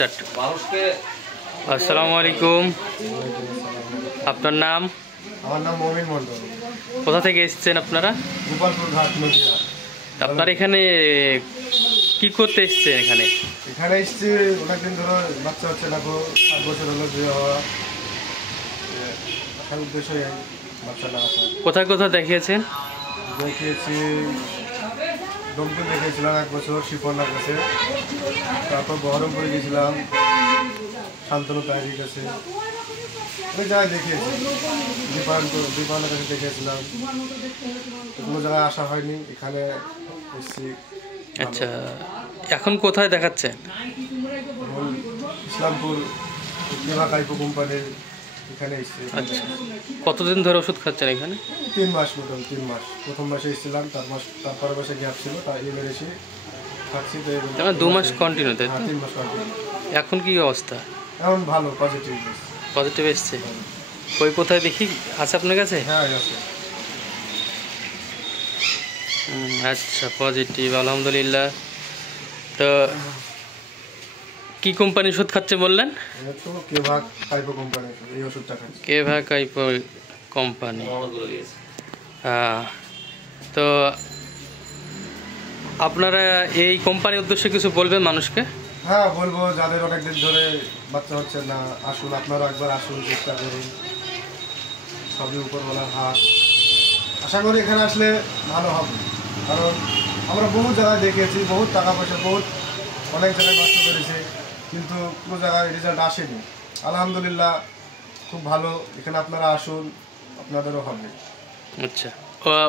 Start. আসসালামু আলাইকুম, আপনার নাম? আমার নাম মমিন মন্ডল। কোথা থেকে এসেছেন আপনারা? গোপালপুর ঘাট নদিয়া। আপনার এখানে কি করতে এসেছেন? এখানে এসছি অনেকদিন ধরে, বাচ্চা হচ্ছে না, 7 বছর হলো বিয়ে হওয়া। আসার উদ্দেশ্যই বাচ্চা না আসা। কোথায় কোথায় দেখিয়েছেন? দেখিয়েছি দমকুল দেখিয়েছিলাম 1 বছর শিপনার কাছে, তারপর বহরমপুরে গেছিলাম শান্তনু তাইরির কাছে, অনেক জায়গায় দেখিয়েছি। দীপায়নের কাছে দেখিয়েছিলাম, কোনো জায়গায় আসা হয়নি, এখানে এসছি। আচ্ছা, এখন কোথায় দেখাচ্ছেন? ইসলামপুর কেভা কাইপো কোম্পানির এখানে এসেছি। আচ্ছা, কতদিন ধরে ওষুধ খাচ্ছেন এখানে? 3 মাস মতন, 3 মাস। প্রথম মাসে এসেছিলাম, তারপরের মাসে গ্যাপ ছিল, তাই এবার এসে খাচ্ছি। তো 2 মাস কন্টিনিউ, তাই তো? 3 মাস কন্টিনিউ। এখন কি অবস্থা? এখন ভালো, পজিটিভ। পজিটিভ এসছে? কই কোথায় দেখি, আছে আপনার কাছে? হ্যাঁ আছে। আচ্ছা, পজিটিভ, আলহামদুলিল্লাহ। তো কি কোম্পানির ওষুধ খাচ্ছে বললেন? কেভা কাইপো কোম্পানির এই ওষুধটা খাচ্ছি। কেভা কাইপো কোম্পানি। তো আপনারা এই কোম্পানির উদ্দেশ্যে কিছু বলবেন মানুষকে? হ্যাঁ বলবো, যাদের অনেকদিন ধরে বাচ্চা হচ্ছে না, আসুন, আপনারা একবার আসুন, চেষ্টা করুন। সবই উপরওয়ালার হাত। আশা করি এখানে আসলে ভালো হবে, কারণ আমরা বহু জায়গায় দেখেছি, বহুত টাকা পয়সা, অনেক জায়গায় নষ্ট করেছি, কিন্তু কোনো জায়গায় রেজাল্ট আসেনি। আলহামদুলিল্লাহ খুব ভালো। এখানে আপনারা আসুন, আপনাদেরও হবে। আচ্ছা,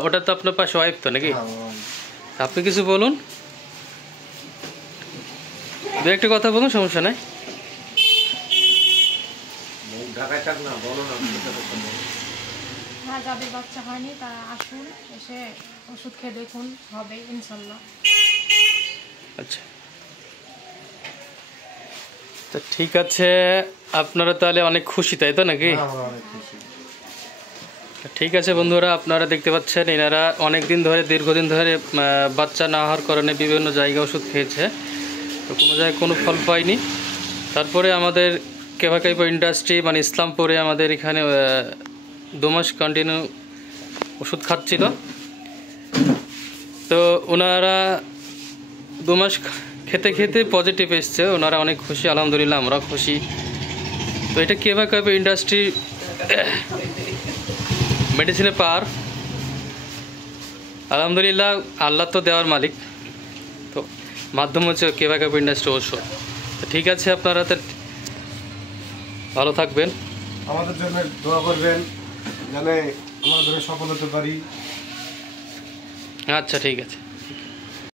ওটা তো আপনার পাশে ওয়াইফ তো নাকি? হ্যাঁ, আপনি কিছু বলুন, দু একটা কথা বলুন, সমস্যা নাই। হ্যাঁ, যাদের বাচ্চা হয়নি তারা আসুন, এসে ওষুধ খেয়ে দেখুন, হবে ইনশাল্লাহ। আচ্ছা, তো ঠিক আছে, আপনারা তাহলে অনেক খুশি, তাই তো নাকি? আমরা অনেক খুশি। ঠিক আছে বন্ধুরা, আপনারা দেখতে পাচ্ছেন এনারা অনেক দিন ধরে, দীর্ঘদিন ধরে বাচ্চা না হওয়ার কারণে বিভিন্ন জায়গায় ওষুধ খেয়েছে, তো কোনো জায়গায় কোনো ফল পায়নি। তারপরে আমাদের কেভা কাইপো ইন্ডাস্ট্রি মানে ইসলামপুরে আমাদের এখানে 2 মাস কন্টিনিউ ওষুধ খাচ্ছিল। তো ওনারা 2 মাস খেতে খেতে পজিটিভ এসছে, ওনারা অনেক খুশি, আলহামদুলিল্লাহ আমরা খুশি। তো এটা কেভা কাইপো ইন্ডাস্ট্রি মেডিসিনের পাওয়ার, আলহামদুলিল্লাহ আল্লাহ তো দেওয়ার মালিক, তো মাধ্যম হচ্ছে কেভা কাইপো ইন্ডাস্ট্রি ওষুধ। তো ঠিক আছে, আপনারা তো ভালো থাকবেন, আমাদের জন্য দোয়া করবেন, যেন আমরা সফল হতে পারি। আচ্ছা ঠিক আছে।